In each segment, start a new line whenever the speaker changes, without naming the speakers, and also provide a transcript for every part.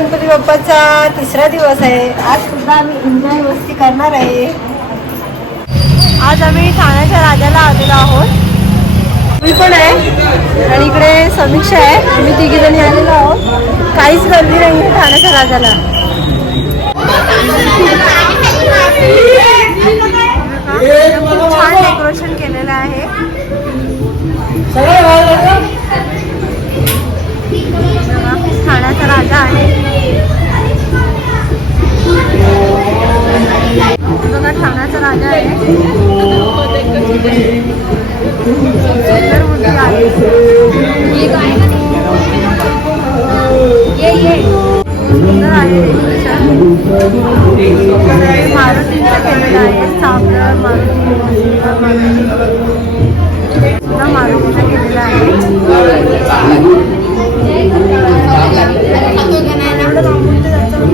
गणपती बाप्पाचा तिसरा दिवस आहे. आज सुद्धा आम्ही एन्जॉय मस्ती करणार आहे. आज आम्ही ठाण्याच्या राजाला आलेलो आहोत. मी पण आहे. आणि इकडे समीक्षा आहे. आम्ही तिघी जणी आलेलो आहोत. काहीच गर्दी नाही आहे ठाण्याच्या राजाला. खूप छान डेकोरेशन केलेलं आहे. जागा आहे बघा ठाण्याचा राजा आहे सुंदर मुलगी आहे ये ये सुंदर मारुती मारुतीचं केलेलं आहे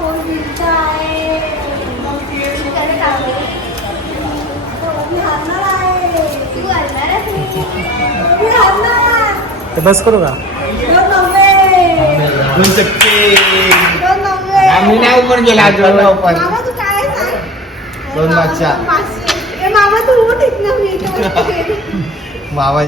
कोण जिंकतं आहे त्याला टाकले. मी हारणार आहे. तू हारणारच नाही. मी हारणार.
तर बस करू का
दोन.
दोन
दोन नव्हे.
आम्ही नाही
मामा तू काय सांग
दोन मागच्या. मामा